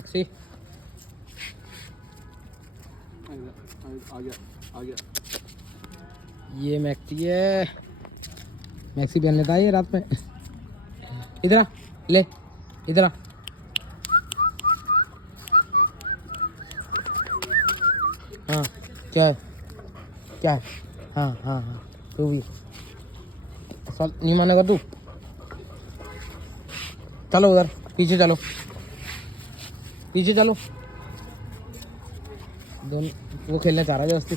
Maxi आ गया आ गया। ये maxi है, maxi पहन लेता है ये रात में। इधर आ, ले इधर आ। हाँ क्या है, क्या है? हाँ हाँ हाँ तू भी साल नहीं मानेगा तू। चलो उधर पीछे चलो, पीछे चलो। दोनों वो खेलने चाह रहा है जस्ती।